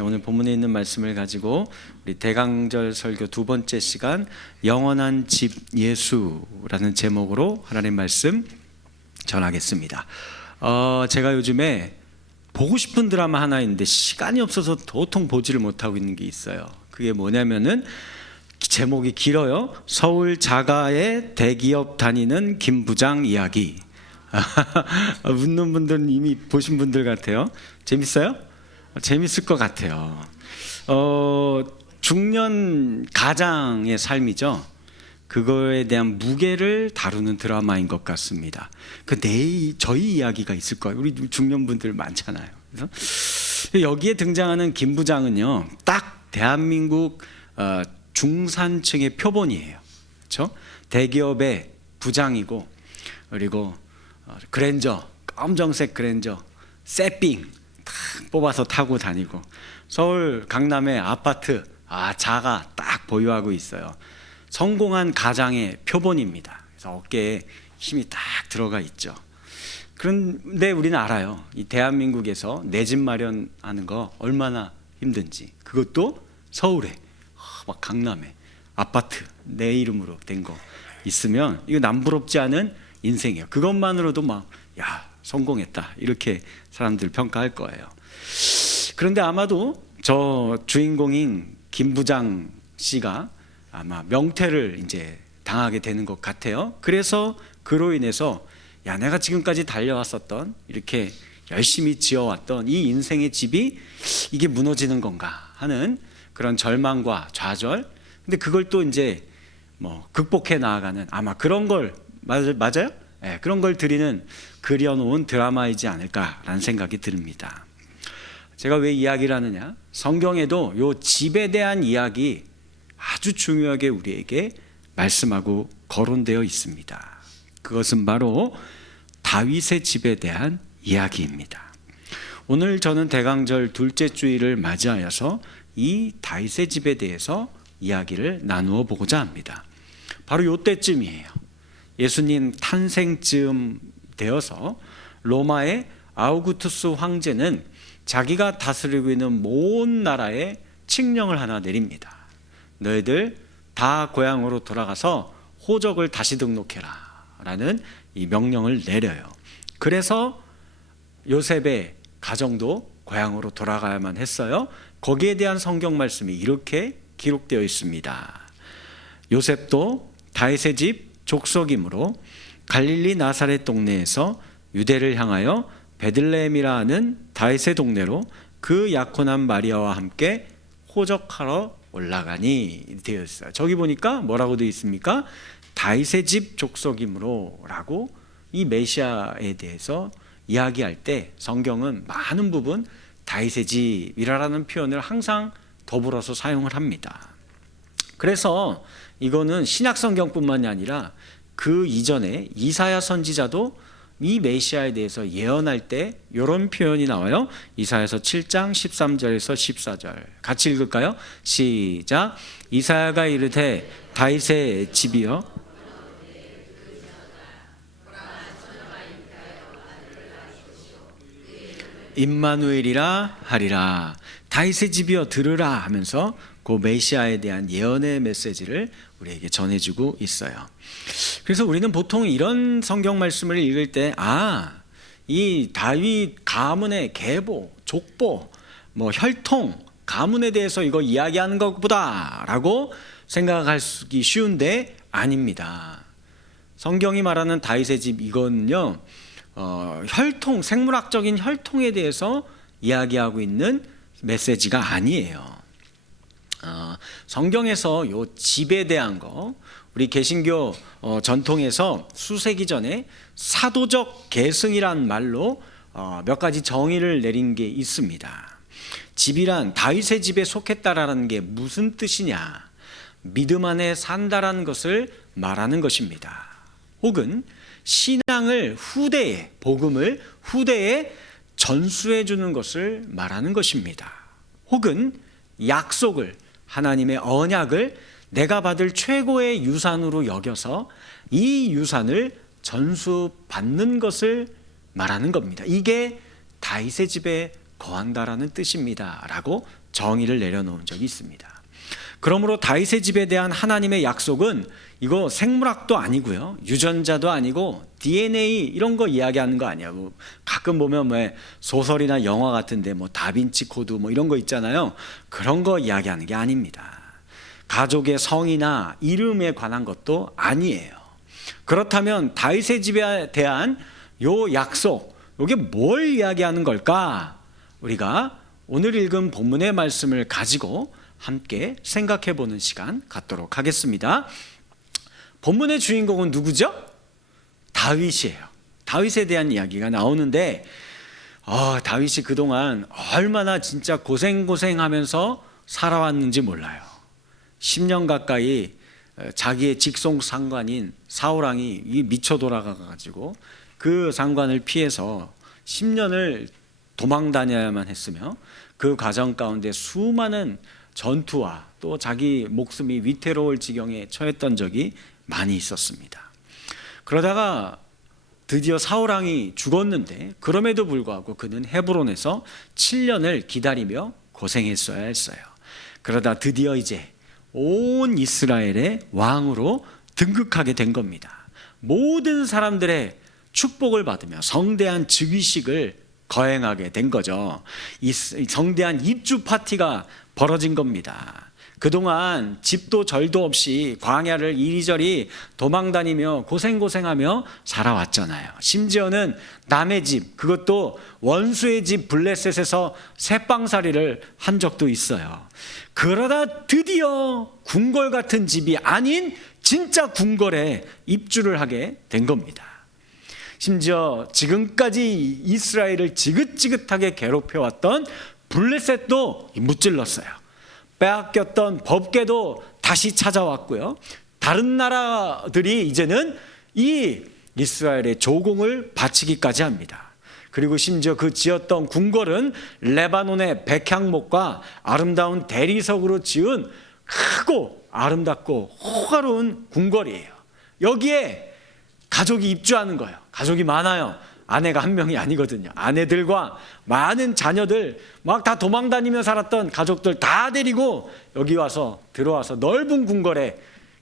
오늘 본문에 있는 말씀을 가지고 우리 대강절 설교 두 번째 시간 영원한 집 예수라는 제목으로 하나님 말씀 전하겠습니다. 제가 요즘에 보고 싶은 드라마 하나 있는데 시간이 없어서 도통 보지를 못하고 있는 게 있어요. 그게 뭐냐면은 제목이 길어요. 서울 자가의 대기업 다니는 김 부장 이야기. 웃는 분들은 이미 보신 분들 같아요. 재밌어요? 재밌을 것 같아요. 중년 가장의 삶이죠. 그거에 대한 무게를 다루는 드라마인 것 같습니다. 저희 이야기가 있을 거예요. 우리 중년분들 많잖아요. 그래서 여기에 등장하는 김 부장은요, 딱 대한민국 중산층의 표본이에요. 그렇죠? 대기업의 부장이고, 그리고 그랜저, 검정색 그랜저, 새삥 탁 뽑아서 타고 다니고, 서울 강남의 아파트 자가 딱 보유하고 있어요. 성공한 가장의 표본입니다. 그래서 어깨에 힘이 딱 들어가 있죠. 그런데 우리는 알아요. 이 대한민국에서 내 집 마련하는 거 얼마나 힘든지. 그것도 서울에, 막 강남에 아파트 내 이름으로 된 거 있으면 이거 남부럽지 않은 인생이에요. 그것만으로도 성공했다 이렇게 사람들 평가할 거예요. 그런데 아마도 저 주인공인 김 부장 씨가 아마 명퇴를 이제 당하게 되는 것 같아요. 그래서 그로 인해서 내가 지금까지 달려왔었던, 이렇게 열심히 지어왔던 이 인생의 집이 이게 무너지는 건가 하는 그런 절망과 좌절. 근데 그걸 또 이제 극복해 나아가는, 아마 그런 걸 맞아요? 네, 그런 걸 그려놓은 드라마이지 않을까라는 생각이 듭니다. 제가 왜 이야기를 하느냐? 성경에도 요 집에 대한 이야기 아주 중요하게 우리에게 말씀하고 거론되어 있습니다. 그것은 바로 다윗의 집에 대한 이야기입니다. 오늘 저는 대강절 둘째 주일을 맞이하여서 이 다윗의 집에 대해서 이야기를 나누어 보고자 합니다. 바로 요때쯤이에요. 예수님 탄생쯤 되어서 로마의 아우구투스 황제는 자기가 다스리고 있는 모든 나라에 칙령을 하나 내립니다. 너희들 다 고향으로 돌아가서 호적을 다시 등록해라 라는 이 명령을 내려요. 그래서 요셉의 가정도 고향으로 돌아가야만 했어요. 거기에 대한 성경 말씀이 이렇게 기록되어 있습니다. 요셉도 다윗의 집 족속이므로 갈릴리 나사렛 동네에서 유대를 향하여 베들레헴이라 하는 다윗의 동네로 그 약혼한 마리아와 함께 호적하러 올라가니 되어 있어요. 저기 보니까 뭐라고 되어 있습니까? 다윗의 집 족속이므로 라고 이 메시아에 대해서 이야기할 때 성경은 많은 부분 다윗의 집이라는 표현을 항상 더불어서 사용을 합니다. 그래서 이거는 신약 성경뿐만이 아니라 그 이전에 이사야 선지자도 이 메시아에 대해서 예언할 때 이런 표현이 나와요. 이사야서 7장 13절에서 14절 같이 읽을까요? 시작. 이사야가 이르되 다윗의 집이여 임마누엘이라 하리라. 다윗의 집이여 들으라 하면서 그 메시아에 대한 예언의 메시지를 우리에게 전해주고 있어요. 그래서 우리는 보통 이런 성경 말씀을 읽을 때 이 다윗 가문의 계보, 족보, 혈통, 가문에 대해서 이거 이야기하는 것보다 라고 생각하기 쉬운데 아닙니다. 성경이 말하는 다윗의 집 이건요, 혈통, 생물학적인 혈통에 대해서 이야기하고 있는 메시지가 아니에요. 성경에서 요 집에 대한 거, 우리 개신교 전통에서 수세기 전에 사도적 계승이란 말로 몇 가지 정의를 내린 게 있습니다. 집이란 다윗의 집에 속했다라는 게 무슨 뜻이냐? 믿음 안에 산다라는 것을 말하는 것입니다. 혹은 신앙을 복음을 후대에 전수해 주는 것을 말하는 것입니다. 혹은 약속을, 하나님의 언약을 내가 받을 최고의 유산으로 여겨서 이 유산을 전수받는 것을 말하는 겁니다. 이게 다윗의 집에 거한다라는 뜻입니다라고 정의를 내려놓은 적이 있습니다. 그러므로 다윗의 집에 대한 하나님의 약속은 이거 생물학도 아니고요, 유전자도 아니고 DNA 이런 거 이야기하는 거 아니야. 뭐 가끔 보면 뭐 소설이나 영화 같은데 뭐 다빈치 코드 뭐 이런 거 있잖아요. 그런 거 이야기하는 게 아닙니다. 가족의 성이나 이름에 관한 것도 아니에요. 그렇다면 다윗의 집에 대한 요 약속, 이게 뭘 이야기하는 걸까? 우리가 오늘 읽은 본문의 말씀을 가지고 함께 생각해 보는 시간 갖도록 하겠습니다. 본문의 주인공은 누구죠? 다윗이에요. 다윗에 대한 이야기가 나오는데 다윗이 그동안 얼마나 진짜 고생하면서 살아왔는지 몰라요. 10년 가까이 자기의 직속 상관인 사울왕이 미쳐 돌아가가지고 그 상관을 피해서 10년을 도망 다녀야만 했으며, 그 과정 가운데 수많은 전투와 또 자기 목숨이 위태로울 지경에 처했던 적이 많이 있었습니다. 그러다가 드디어 사울왕이 죽었는데 그럼에도 불구하고 그는 헤브론에서 7년을 기다리며 고생했어야 했어요. 그러다 드디어 이제 온 이스라엘의 왕으로 등극하게 된 겁니다. 모든 사람들의 축복을 받으며 성대한 즉위식을 거행하게 된 거죠. 이 성대한 입주 파티가 벌어진 겁니다. 그동안 집도 절도 없이 광야를 이리저리 도망다니며 고생하며 살아왔잖아요. 심지어는 남의 집, 그것도 원수의 집 블레셋에서 새빵살이를 한 적도 있어요. 그러다 드디어 궁궐 같은 집이 아닌 진짜 궁궐에 입주를 하게 된 겁니다. 심지어 지금까지 이스라엘을 지긋지긋하게 괴롭혀왔던 블레셋도 무찔렀어요. 빼앗겼던 법궤도 다시 찾아왔고요. 다른 나라들이 이제는 이 이스라엘의 조공을 바치기까지 합니다. 그리고 심지어 그 지었던 궁궐은 레바논의 백향목과 아름다운 대리석으로 지은 크고 아름답고 호화로운 궁궐이에요. 여기에 가족이 입주하는 거예요. 가족이 많아요. 아내가 한 명이 아니거든요. 아내들과 많은 자녀들, 막 다 도망다니며 살았던 가족들 다 데리고 여기 와서 들어와서 넓은 궁궐에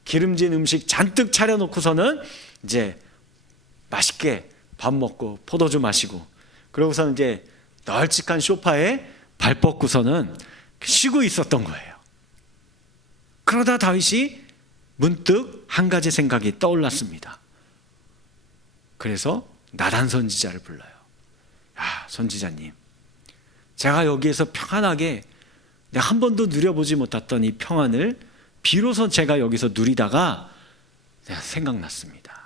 기름진 음식 잔뜩 차려놓고서는 이제 맛있게 밥 먹고 포도주 마시고, 그러고서는 이제 널찍한 소파에 발 뻗고서는 쉬고 있었던 거예요. 그러다 다윗이 문득 한 가지 생각이 떠올랐습니다. 그래서 나단 선지자를 불러요. 선지자님, 제가 여기에서 평안하게 내가 한 번도 누려보지 못했던 이 평안을 비로소 제가 여기서 누리다가 내가 생각났습니다.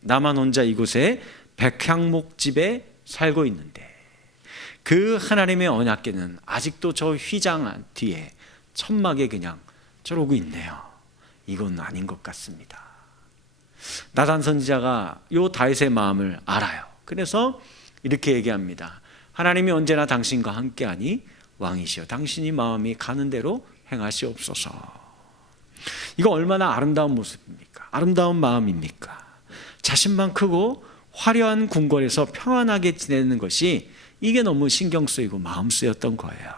나만 혼자 이곳에 백향목집에 살고 있는데 그 하나님의 언약궤는 아직도 저 휘장 뒤에 천막에 그냥 저러고 있네요. 이건 아닌 것 같습니다. 나단 선지자가 요 다윗의 마음을 알아요. 그래서 이렇게 얘기합니다. 하나님이 언제나 당신과 함께하니 왕이시여 당신이 마음이 가는 대로 행하시옵소서. 이거 얼마나 아름다운 모습입니까? 아름다운 마음입니까? 자신만 크고 화려한 궁궐에서 평안하게 지내는 것이 이게 너무 신경 쓰이고 마음 쓰였던 거예요.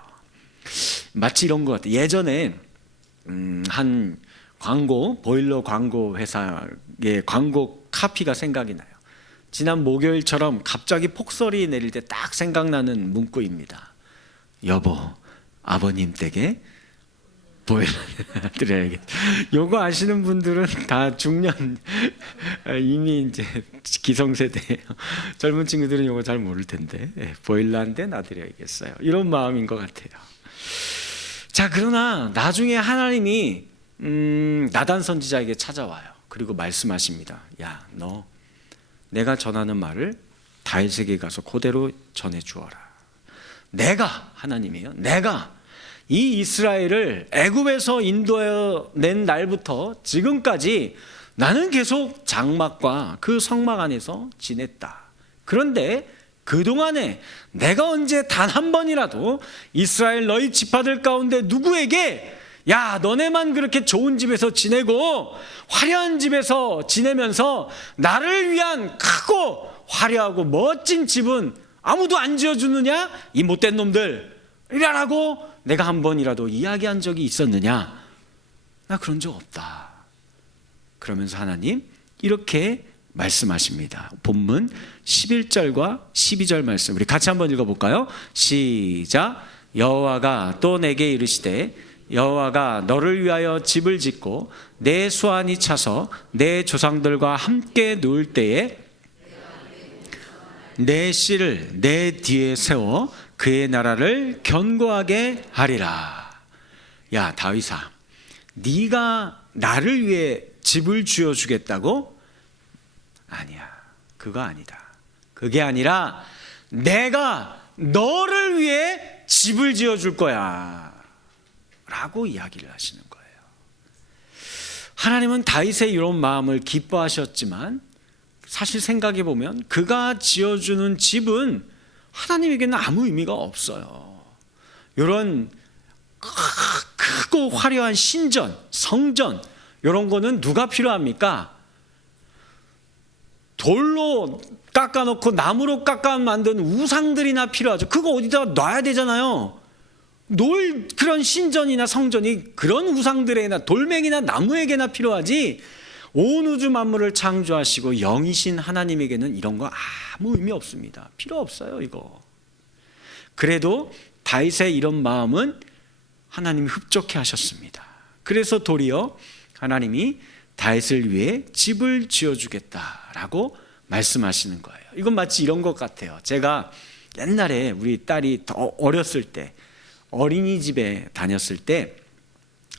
마치 이런 것 같아요. 예전에 한 광고, 보일러 광고 회사의 광고 카피가 생각이 나요. 지난 목요일처럼 갑자기 폭설이 내릴 때 딱 생각나는 문구입니다. 여보, 아버님 댁에 보일러 드려야겠다. 요거 아시는 분들은 다 중년, 이미 이제 기성세대예요. 젊은 친구들은 요거 잘 모를 텐데, 보일러 한 대 놔드려야겠어요. 이런 마음인 것 같아요. 자, 그러나 나중에 하나님이 나단 선지자에게 찾아와요. 그리고 말씀하십니다. 야, 너 내가 전하는 말을 다윗에게 가서 그대로 전해 주어라. 내가, 하나님이에요. 내가 이 이스라엘을 애굽에서 인도해낸 날부터 지금까지 나는 계속 장막과 그 성막 안에서 지냈다. 그런데 그동안에 내가 언제 단 한 번이라도 이스라엘 너희 지파들 가운데 누구에게 야, 너네만 그렇게 좋은 집에서 지내고 화려한 집에서 지내면서 나를 위한 크고 화려하고 멋진 집은 아무도 안 지어주느냐? 이 못된 놈들 이라고 내가 한 번이라도 이야기한 적이 있었느냐? 나 그런 적 없다. 그러면서 하나님 이렇게 말씀하십니다. 본문 11절과 12절 말씀 우리 같이 한번 읽어볼까요? 시작. 여호와가 또 내게 이르시되 여호와가 너를 위하여 집을 짓고 내 수완이 차서 내 조상들과 함께 누울 때에 내 씨를 내 뒤에 세워 그의 나라를 견고하게 하리라. 야 다윗아, 네가 나를 위해 집을 지어주겠다고? 아니야, 그거 아니다. 그게 아니라 내가 너를 위해 집을 지어줄 거야 라고 이야기를 하시는 거예요. 하나님은 다윗의 이런 마음을 기뻐하셨지만 사실 생각해 보면 그가 지어주는 집은 하나님에게는 아무 의미가 없어요. 이런 크고 화려한 신전, 성전 이런 거는 누가 필요합니까? 돌로 깎아놓고 나무로 깎아 만든 우상들이나 필요하죠. 그거 어디다 놔야 되잖아요. 그런 신전이나 성전이 그런 우상들에게나 돌멩이나 나무에게나 필요하지, 온 우주 만물을 창조하시고 영이신 하나님에게는 이런 거 아무 의미 없습니다. 필요 없어요 이거. 그래도 다윗의 이런 마음은 하나님이 흡족해 하셨습니다. 그래서 도리어 하나님이 다윗을 위해 집을 지어주겠다라고 말씀하시는 거예요. 이건 마치 이런 것 같아요. 제가 옛날에 우리 딸이 더 어렸을 때 어린이집에 다녔을 때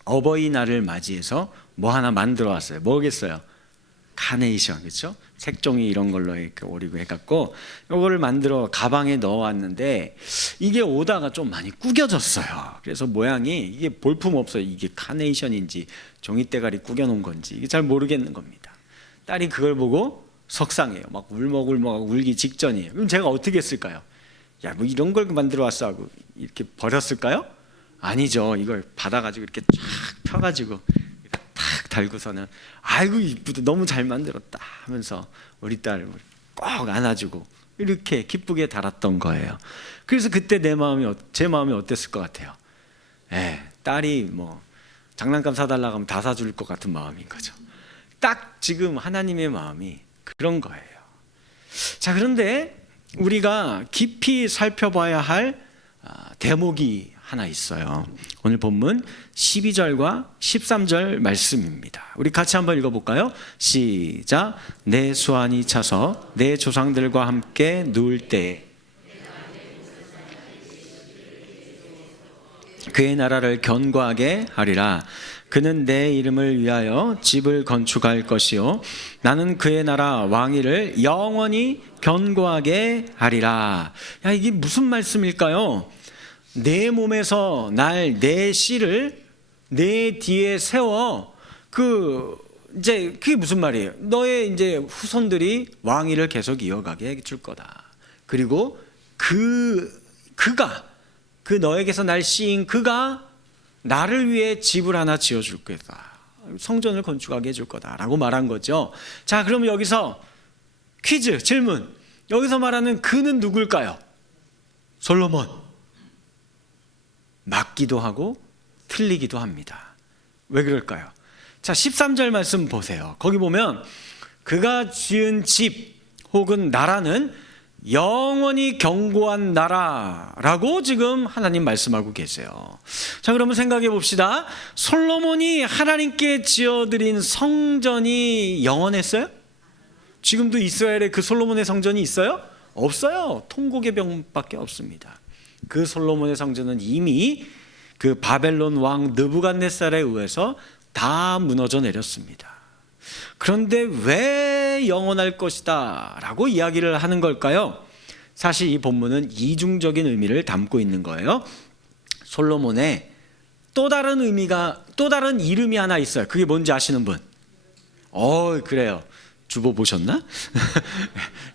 어버이날을 맞이해서 뭐 하나 만들어 왔어요. 뭐겠어요? 카네이션, 그렇죠? 색종이 이런 걸로 이렇게 오리고 해갖고 이거를 만들어 가방에 넣어왔는데 이게 오다가 좀 많이 구겨졌어요. 그래서 모양이 이게 볼품 없어요. 이게 카네이션인지 종이대가리 구겨놓은 건지 이게 잘 모르겠는 겁니다. 딸이 그걸 보고 속상해요. 막 울먹울먹 울기 직전이에요. 그럼 제가 어떻게 했을까요? 야, 뭐 이런 걸 만들어 왔어 하고 이렇게 버렸을까요? 아니죠. 이걸 받아가지고 이렇게 쫙 펴가지고 탁 달고서는 아이고 이쁘다, 너무 잘 만들었다 하면서 우리 딸을 꼭 안아주고 이렇게 기쁘게 달았던 거예요. 그래서 그때 제 마음이 어땠을 것 같아요? 딸이 뭐 장난감 사달라고 하면 다 사줄 것 같은 마음인 거죠. 딱 지금 하나님의 마음이 그런 거예요. 자, 그런데 우리가 깊이 살펴봐야 할 대목이 하나 있어요. 오늘 본문 12절과 13절 말씀입니다. 우리 같이 한번 읽어볼까요? 시작. 내 수완이 차서 내 조상들과 함께 누울 때 그의 나라를 견고하게 하리라. 그는 내 이름을 위하여 집을 건축할 것이요 나는 그의 나라 왕위를 영원히 견고하게 하리라. 야, 이게 무슨 말씀일까요? 내 몸에서 내 씨를 내 뒤에 세워 이제 그게 무슨 말이에요? 너의 이제 후손들이 왕위를 계속 이어가게 해줄 거다. 그리고 그가 너에게서 날 씨인 그가 나를 위해 집을 하나 지어줄 거다. 성전을 건축하게 해줄 거다라고 말한 거죠. 자, 그럼 여기서 퀴즈, 질문. 여기서 말하는 그는 누굴까요? 솔로몬. 맞기도 하고 틀리기도 합니다. 왜 그럴까요? 자, 13절 말씀 보세요. 거기 보면 그가 지은 집 혹은 나라는 영원히 견고한 나라라고 지금 하나님 말씀하고 계세요. 자, 그러면 생각해 봅시다. 솔로몬이 하나님께 지어드린 성전이 영원했어요? 지금도 이스라엘에 그 솔로몬의 성전이 있어요? 없어요. 통곡의 병밖에 없습니다. 그 솔로몬의 성전은 이미 그 바벨론 왕 느부갓네살에 의해서 다 무너져 내렸습니다. 그런데 왜 영원할 것이다 라고 이야기를 하는 걸까요? 사실 이 본문은 이중적인 의미를 담고 있는 거예요. 솔로몬의 또 다른 이름이 하나 있어요. 그게 뭔지 아시는 분? 그래요. 주보 보셨나?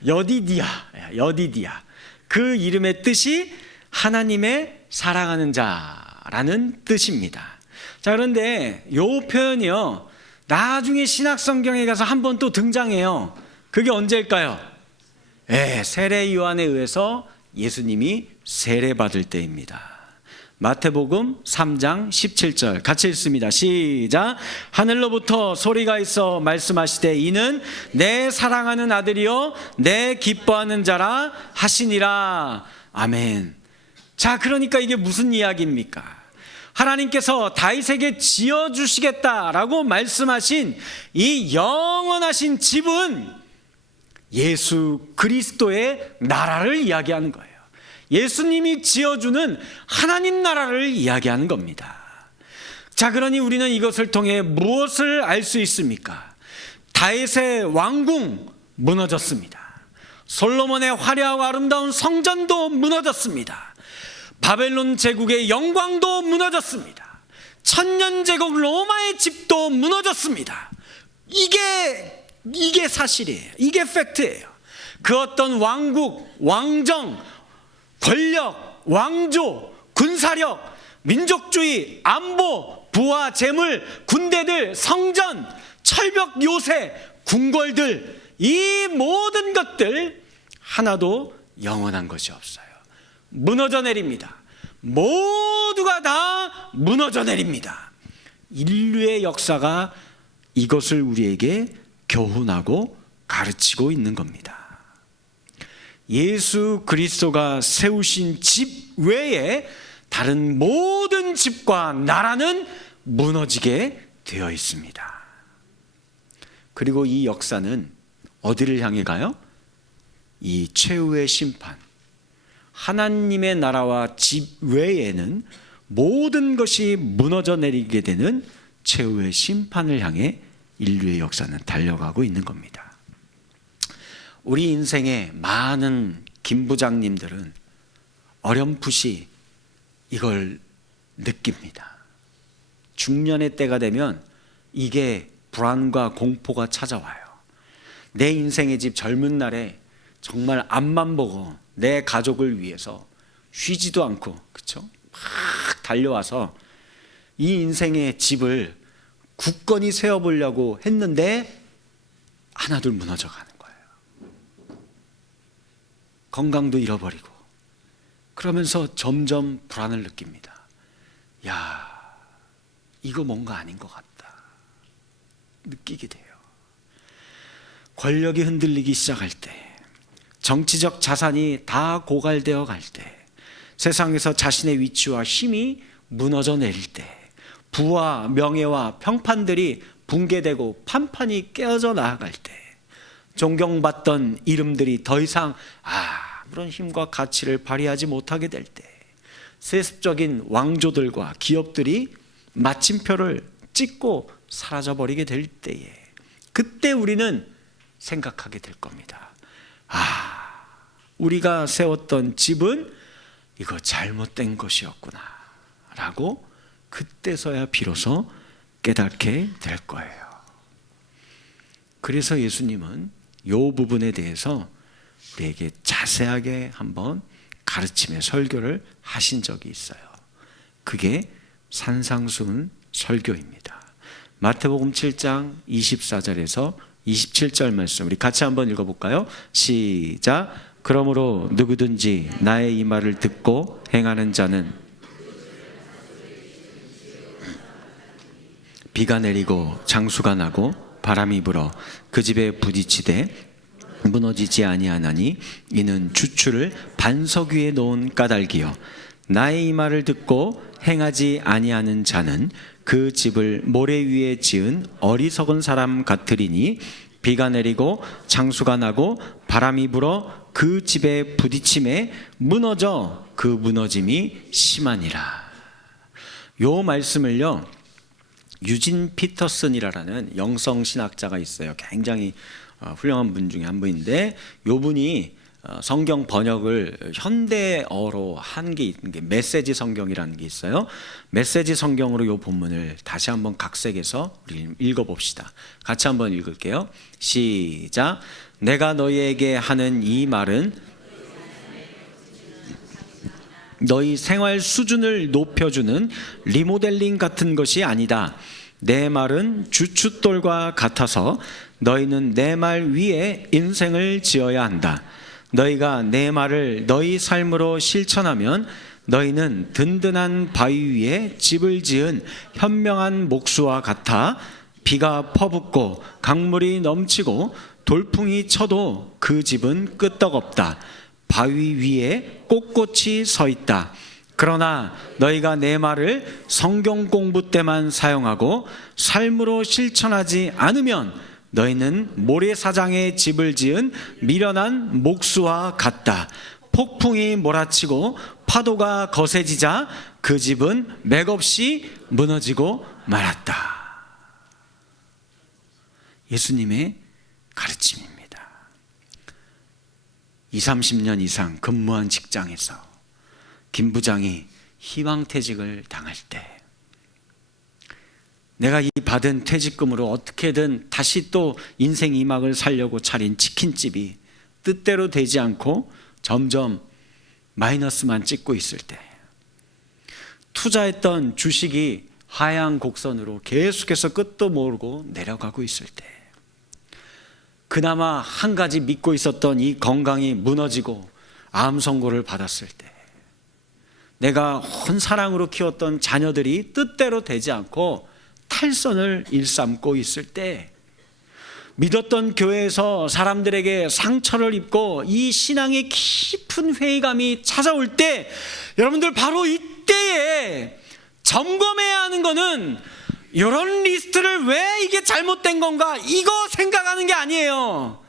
여디디야. 그 이름의 뜻이 하나님의 사랑하는 자라는 뜻입니다. 자, 그런데 이 표현이요, 나중에 신약성경에 가서 한 번 또 등장해요. 그게 언제일까요? 세례 요한에 의해서 예수님이 세례받을 때입니다. 마태복음 3장 17절 같이 읽습니다. 시작. 하늘로부터 소리가 있어 말씀하시되 이는 내 사랑하는 아들이요 내 기뻐하는 자라 하시니라. 아멘. 자, 그러니까 이게 무슨 이야기입니까? 하나님께서 다윗에게 지어주시겠다라고 말씀하신 이 영원하신 집은 예수 그리스도의 나라를 이야기하는 거예요. 예수님이 지어주는 하나님 나라를 이야기하는 겁니다. 자, 그러니 우리는 이것을 통해 무엇을 알 수 있습니까? 다윗의 왕궁 무너졌습니다. 솔로몬의 화려하고 아름다운 성전도 무너졌습니다. 바벨론 제국의 영광도 무너졌습니다. 천년제국 로마의 집도 무너졌습니다. 이게 사실이에요. 이게 팩트예요. 그 어떤 왕국, 왕정, 권력, 왕조, 군사력, 민족주의, 안보, 부와 재물, 군대들, 성전, 철벽 요새, 궁궐들, 이 모든 것들 하나도 영원한 것이 없어요. 무너져 내립니다. 모두가 다 무너져 내립니다. 인류의 역사가 이것을 우리에게 교훈하고 가르치고 있는 겁니다. 예수 그리스도가 세우신 집 외에 다른 모든 집과 나라는 무너지게 되어 있습니다. 그리고 이 역사는 어디를 향해 가요? 이 최후의 심판, 하나님의 나라와 집 외에는 모든 것이 무너져 내리게 되는 최후의 심판을 향해 인류의 역사는 달려가고 있는 겁니다. 우리 인생의 많은 김 부장님들은 어렴풋이 이걸 느낍니다. 중년의 때가 되면 이게 불안과 공포가 찾아와요. 내 인생의 집 젊은 날에 정말 앞만 보고 내 가족을 위해서 쉬지도 않고, 그렇죠? 막 달려와서 이 인생의 집을 굳건히 세워보려고 했는데 하나둘 무너져가는 거예요. 건강도 잃어버리고 그러면서 점점 불안을 느낍니다. 야, 이거 뭔가 아닌 것 같다 느끼게 돼요. 권력이 흔들리기 시작할 때, 정치적 자산이 다 고갈되어 갈 때, 세상에서 자신의 위치와 힘이 무너져 내릴 때, 부와 명예와 평판들이 붕괴되고 판판이 깨어져 나아갈 때, 존경받던 이름들이 더 이상 아무런 힘과 가치를 발휘하지 못하게 될 때, 세습적인 왕조들과 기업들이 마침표를 찍고 사라져버리게 될 때에, 그때 우리는 생각하게 될 겁니다. 우리가 세웠던 집은 이거 잘못된 것이었구나 라고 그때서야 비로소 깨닫게 될 거예요. 그래서 예수님은 이 부분에 대해서 우리에게 자세하게 한번 가르침의 설교를 하신 적이 있어요. 그게 산상수훈 설교입니다. 마태복음 7장 24절에서 27절 말씀 우리 같이 한번 읽어볼까요? 시작. 그러므로 누구든지 나의 이 말을 듣고 행하는 자는 비가 내리고 장수가 나고 바람이 불어 그 집에 부딪히되 무너지지 아니하나니 이는 주추를 반석 위에 놓은 까닭이요 나의 이 말을 듣고 행하지 아니하는 자는 그 집을 모래 위에 지은 어리석은 사람 같으리니 비가 내리고 장수가 나고 바람이 불어 그 집에 부딪힘에 무너져 그 무너짐이 심하니라. 요 말씀을요 유진 피터슨이라는 영성신학자가 있어요. 굉장히 훌륭한 분 중에 한 분인데 요 분이 성경 번역을 현대어로 한 게 있는 게 메시지 성경이라는 게 있어요. 메시지 성경으로 요 본문을 다시 한번 각색해서 우리 읽어봅시다. 같이 한번 읽을게요. 시작. 내가 너희에게 하는 이 말은 너희 생활 수준을 높여주는 리모델링 같은 것이 아니다. 내 말은 주춧돌과 같아서 너희는 내 말 위에 인생을 지어야 한다. 너희가 내 말을 너희 삶으로 실천하면 너희는 든든한 바위 위에 집을 지은 현명한 목수와 같아 비가 퍼붓고 강물이 넘치고 돌풍이 쳐도 그 집은 끄떡없다. 바위 위에 꼿꼿이 서 있다. 그러나 너희가 내 말을 성경 공부 때만 사용하고 삶으로 실천하지 않으면 너희는 모래사장에 집을 지은 미련한 목수와 같다. 폭풍이 몰아치고 파도가 거세지자 그 집은 맥없이 무너지고 말았다. 예수님의 가르침입니다. 20, 30년 이상 근무한 직장에서 김 부장이 희망퇴직을 당할 때 내가 이 받은 퇴직금으로 어떻게든 다시 또 인생 2막을 살려고 차린 치킨집이 뜻대로 되지 않고 점점 마이너스만 찍고 있을 때, 투자했던 주식이 하향 곡선으로 계속해서 끝도 모르고 내려가고 있을 때, 그나마 한 가지 믿고 있었던 이 건강이 무너지고 암 선고를 받았을 때, 내가 온 사랑으로 키웠던 자녀들이 뜻대로 되지 않고 탈선을 일삼고 있을 때, 믿었던 교회에서 사람들에게 상처를 입고 이 신앙의 깊은 회의감이 찾아올 때, 여러분들 바로 이때에 점검해야 하는 거는 이런 리스트를 왜 이게 잘못된 건가 이거 생각하는 게 아니에요.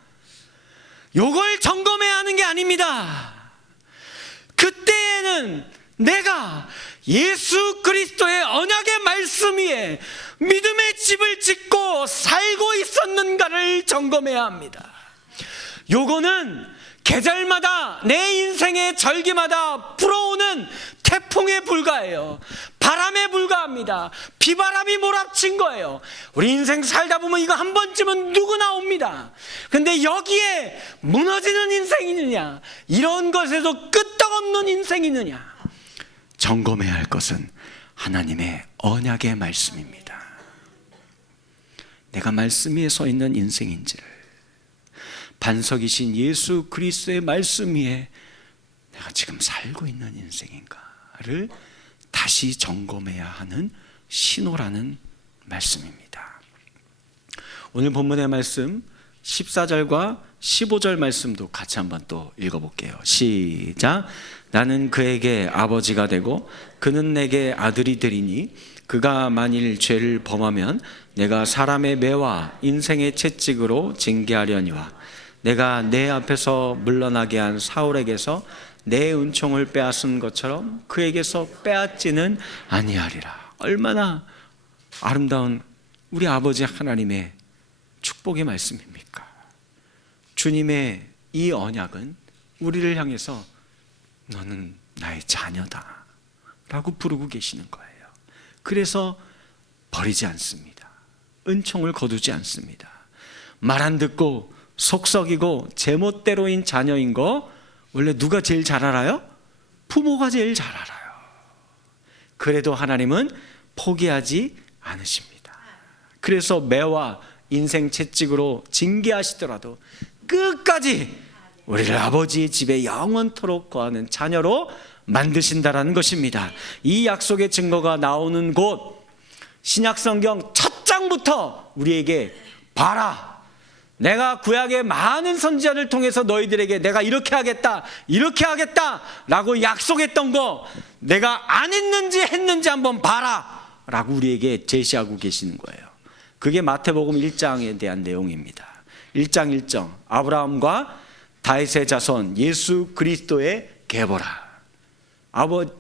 이걸 점검해야 하는 게 아닙니다. 그때에는 내가 예수 그리스도의 언약의 말씀 위에 믿음의 집을 짓고 살고 있었는가를 점검해야 합니다. 요거는 계절마다 내 인생의 절기마다 불어오는 태풍에 불과해요. 바람에 불과합니다. 비바람이 몰아친 거예요. 우리 인생 살다 보면 이거 한 번쯤은 누구나 옵니다. 근데 여기에 무너지는 인생이느냐, 이런 것에도 끄떡없는 인생이느냐, 점검해야 할 것은 하나님의 언약의 말씀입니다. 내가 말씀 위에 서 있는 인생인지를, 반석이신 예수 그리스도의 말씀 위에 내가 지금 살고 있는 인생인가를 다시 점검해야 하는 신호라는 말씀입니다. 오늘 본문의 말씀 14절과 15절 말씀도 같이 한번 또 읽어볼게요. 시작. 나는 그에게 아버지가 되고 그는 내게 아들이 되리니 그가 만일 죄를 범하면 내가 사람의 매와 인생의 채찍으로 징계하려니와 내가 내 앞에서 물러나게 한 사울에게서 내 은총을 빼앗은 것처럼 그에게서 빼앗지는 아니하리라. 얼마나 아름다운 우리 아버지 하나님의 축복의 말씀입니까? 주님의 이 언약은 우리를 향해서 너는 나의 자녀다 라고 부르고 계시는 거예요. 그래서 버리지 않습니다. 은총을 거두지 않습니다. 말 안 듣고 속썩이고 제멋대로인 자녀인 거 원래 누가 제일 잘 알아요? 부모가 제일 잘 알아요. 그래도 하나님은 포기하지 않으십니다. 그래서 매와 인생 채찍으로 징계하시더라도 끝까지 우리를 아버지의 집에 영원토록 거하는 자녀로 만드신다라는 것입니다. 이 약속의 증거가 나오는 곳, 신약성경 첫 장부터 우리에게 봐라, 내가 구약의 많은 선지자를 통해서 너희들에게 내가 이렇게 하겠다 라고 약속했던 거 내가 안 했는지 한번 봐라 라고 우리에게 제시하고 계시는 거예요. 그게 마태복음 1장에 대한 내용입니다. 1장 1절, 아브라함과 다윗의 자손 예수 그리스도의 계보라.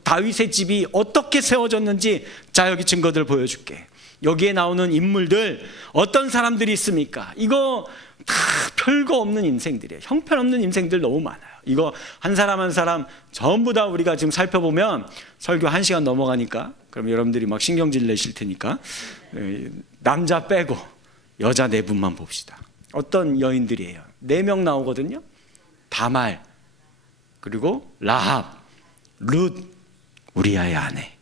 다윗의 집이 어떻게 세워졌는지 자, 여기 증거들 보여줄게. 여기에 나오는 인물들 어떤 사람들이 있습니까? 이거 다 별거 없는 인생들이에요. 형편없는 인생들 너무 많아요. 이거 한 사람 한 사람 전부 다 우리가 지금 살펴보면 설교 1시간 넘어가니까 그럼 여러분들이 막 신경질 내실 테니까 남자 빼고 여자 4분만 봅시다. 어떤 여인들이에요? 4명 나오거든요. 다말, 그리고 라합, 룻, 우리아의 아내.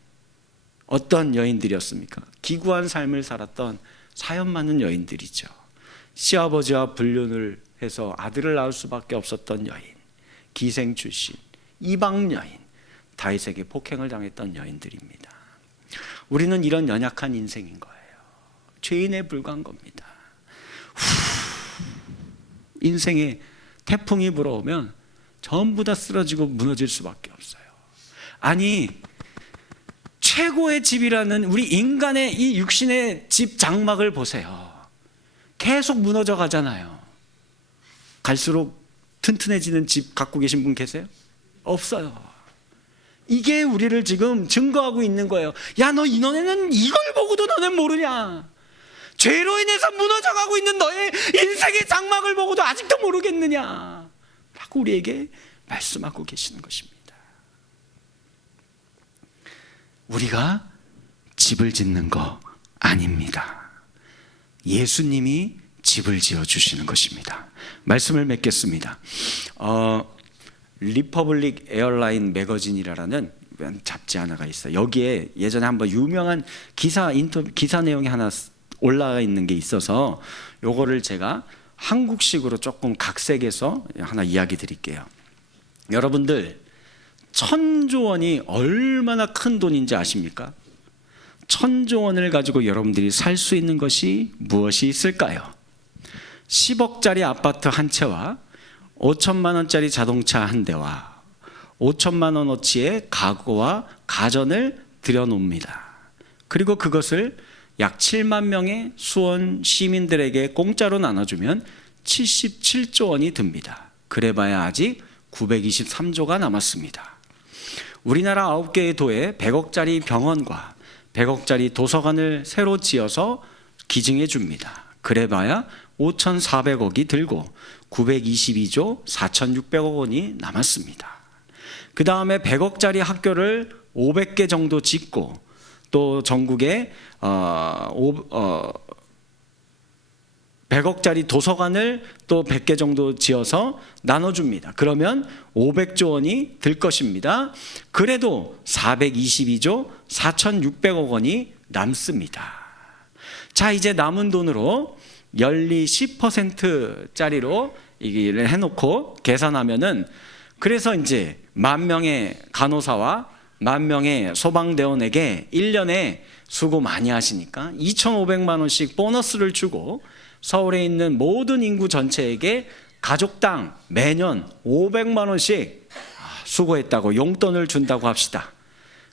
어떤 여인들이었습니까? 기구한 삶을 살았던 사연 많은 여인들이죠. 시아버지와 불륜을 해서 아들을 낳을 수밖에 없었던 여인. 기생 출신, 이방 여인, 다윗에게 폭행을 당했던 여인들입니다. 우리는 이런 연약한 인생인 거예요. 죄인에 불과한 겁니다. 인생에 태풍이 불어오면 전부 다 쓰러지고 무너질 수밖에 없어요. 아니, 최고의 집이라는 우리 인간의 이 육신의 집 장막을 보세요. 계속 무너져 가잖아요. 갈수록 튼튼해지는 집 갖고 계신 분 계세요? 없어요. 이게 우리를 지금 증거하고 있는 거예요. 야, 너네는 이걸 보고도 너는 모르냐? 죄로 인해서 무너져가고 있는 너의 인생의 장막을 보고도 아직도 모르겠느냐? 라고 우리에게 말씀하고 계시는 것입니다. 우리가 집을 짓는 거 아닙니다. 예수님이 집을 지어주시는 것입니다. 말씀을 맺겠습니다. 리퍼블릭 에어라인 매거진이라는 잡지 하나가 있어요. 여기에 예전에 한번 유명한 기사 내용이 하나 올라가 있는 게 있어서 요거를 제가 한국식으로 조금 각색해서 하나 이야기 드릴게요. 여러분들, 1,000조 원이 얼마나 큰 돈인지 아십니까? 1,000조 원을 가지고 여러분들이 살 수 있는 것이 무엇이 있을까요? 10억짜리 아파트 한 채와 5천만 원짜리 자동차 한 대와 5천만 원어치의 가구와 가전을 들여놓습니다. 그리고 그것을 약 7만 명의 수원 시민들에게 공짜로 나눠주면 77조 원이 듭니다. 그래봐야 아직 923조가 남았습니다. 우리나라 9개의 도에 100억짜리 병원과 100억짜리 도서관을 새로 지어서 기증해 줍니다. 그래봐야 5,400억이 들고 922조 4,600억 원이 남았습니다. 그 다음에 100억짜리 학교를 500개 정도 짓고 또 전국에 100억짜리 도서관을 또 100개 정도 지어서 나눠줍니다. 그러면 500조 원이 들 것입니다. 그래도 422조 4,600억 원이 남습니다. 자, 이제 남은 돈으로 연리 10%짜리로 이걸 해놓고 계산하면은, 그래서 이제 10,000명의 간호사와 10,000명의 소방대원에게 1년에 수고 많이 하시니까 2,500만 원씩 보너스를 주고 서울에 있는 모든 인구 전체에게 가족당 매년 500만 원씩 수고했다고 용돈을 준다고 합시다.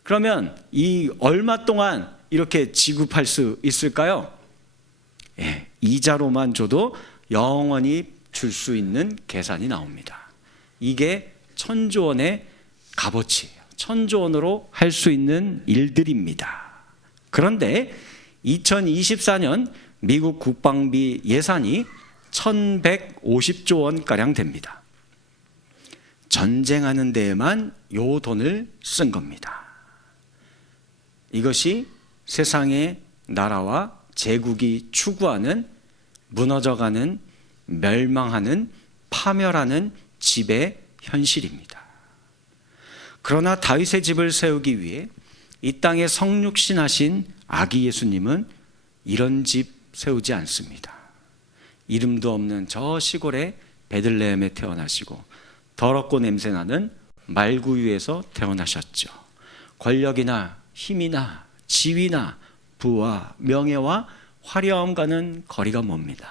그러면 이 얼마 동안 이렇게 지급할 수 있을까요? 예, 이자로만 줘도 영원히 줄 수 있는 계산이 나옵니다. 이게 1,000조 원의 값어치예요. 1,000조 원으로 할 수 있는 일들입니다. 그런데 2024년 미국 국방비 예산이 1,150조 원가량 됩니다. 전쟁하는 데에만 요 돈을 쓴 겁니다. 이것이 세상의 나라와 제국이 추구하는 무너져가는, 멸망하는, 파멸하는 집의 현실입니다. 그러나 다윗의 집을 세우기 위해 이 땅에 성육신하신 아기 예수님은 이런 집 세우지 않습니다. 이름도 없는 저 시골의 베들레헴에 태어나시고 더럽고 냄새나는 말구유에서 태어나셨죠. 권력이나 힘이나 지위나 부와 명예와 화려함과는 거리가 멉니다.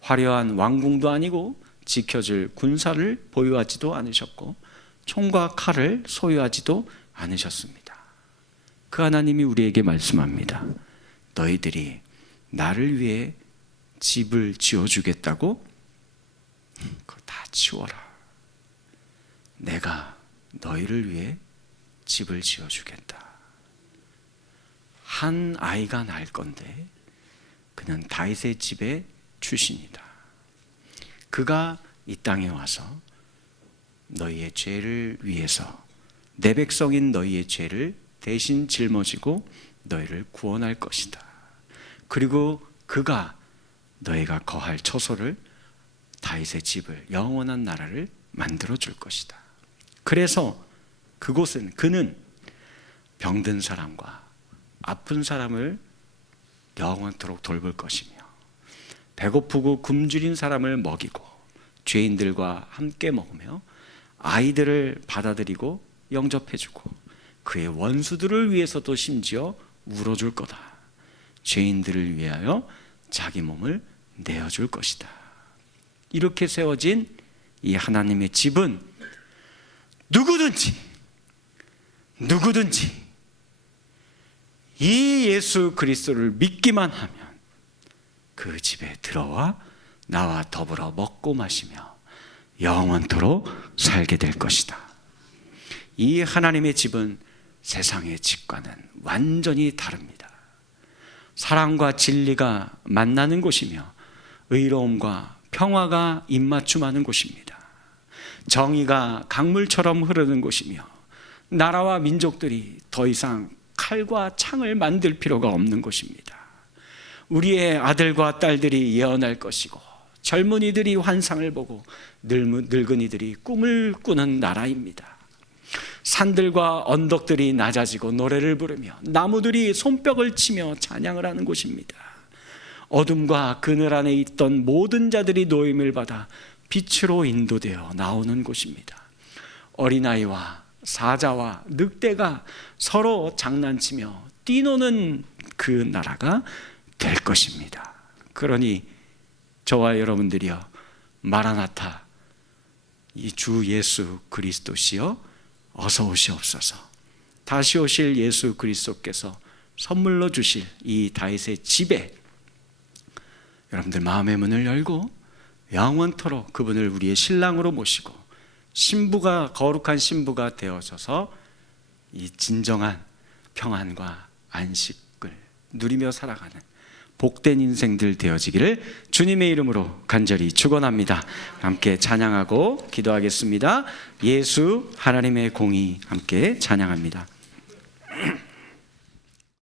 화려한 왕궁도 아니고 지켜줄 군사를 보유하지도 않으셨고 총과 칼을 소유하지도 않으셨습니다. 그 하나님이 우리에게 말씀합니다. 너희들이 나를 위해 집을 지어주겠다고? 그거 다 치워라. 내가 너희를 위해 집을 지어주겠다. 한 아이가 날 건데 그는 다윗의 집의 출신이다. 그가 이 땅에 와서 너희의 죄를 위해서, 내 백성인 너희의 죄를 대신 짊어지고 너희를 구원할 것이다. 그리고 그가 너희가 거할 처소를, 다윗의 집을, 영원한 나라를 만들어 줄 것이다. 그래서 그곳은 그는 병든 사람과 아픈 사람을 영원토록 돌볼 것이며 배고프고 굶주린 사람을 먹이고 죄인들과 함께 먹으며 아이들을 받아들이고 영접해주고 그의 원수들을 위해서도 심지어 울어줄 거다. 죄인들을 위하여 자기 몸을 내어줄 것이다. 이렇게 세워진 이 하나님의 집은 누구든지 이 예수 그리스도를 믿기만 하면 그 집에 들어와 나와 더불어 먹고 마시며 영원토록 살게 될 것이다. 이 하나님의 집은 세상의 집과는 완전히 다릅니다. 사랑과 진리가 만나는 곳이며 의로움과 평화가 입맞춤하는 곳입니다. 정의가 강물처럼 흐르는 곳이며 나라와 민족들이 더 이상 칼과 창을 만들 필요가 없는 곳입니다. 우리의 아들과 딸들이 예언할 것이고 젊은이들이 환상을 보고 늙은이들이 꿈을 꾸는 나라입니다. 산들과 언덕들이 낮아지고 노래를 부르며 나무들이 손뼉을 치며 찬양을 하는 곳입니다. 어둠과 그늘 안에 있던 모든 자들이 노임을 받아 빛으로 인도되어 나오는 곳입니다. 어린아이와 사자와 늑대가 서로 장난치며 뛰노는 그 나라가 될 것입니다. 그러니 저와 여러분들이여, 마라나타, 이 주 예수 그리스도시여 어서 오시옵소서. 다시 오실 예수 그리스도께서 선물로 주실 이 다윗의 집에 여러분들 마음의 문을 열고 영원토록 그분을 우리의 신랑으로 모시고 신부가, 거룩한 신부가 되어져서 이 진정한 평안과 안식을 누리며 살아가는 복된 인생들 되어지기를 주님의 이름으로 간절히 축원합니다. 함께 찬양하고 기도하겠습니다. 예수 하나님의 공의 함께 찬양합니다.